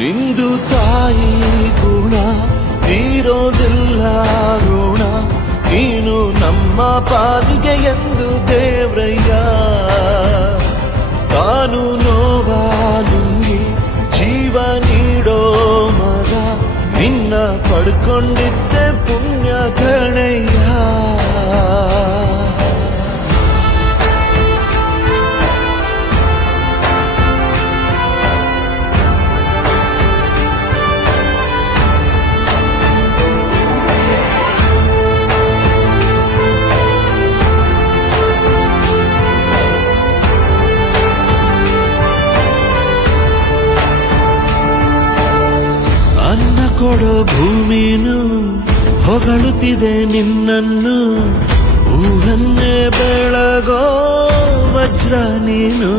ನಿಂದು ತಾಯಿ ಗುಣ ತೀರೋದಿಲ್ಲ ಋಣ, ನೀನು ನಮ್ಮ ಪಾಲಿಗೆ ಎಂದು ದೇವ್ರಯ್ಯ. ತಾನು ನೋವಾ ನುಂಗಿ ಜೀವ ನೀಡೋ ಮಗ, ನಿನ್ನ ಪಡ್ಕೊಂಡಿದ್ದೆ ಪುಣ್ಯ ಗಣಯ್ಯ. ಅನ್ನ ಕೊಡೋ ಭೂಮಿನು ಹೊಗಳುತ್ತಿದೆ ನಿನ್ನನ್ನು, ಊರನ್ನೇ ಬೆಳಗೋ ವಜ್ರ ನೀನು.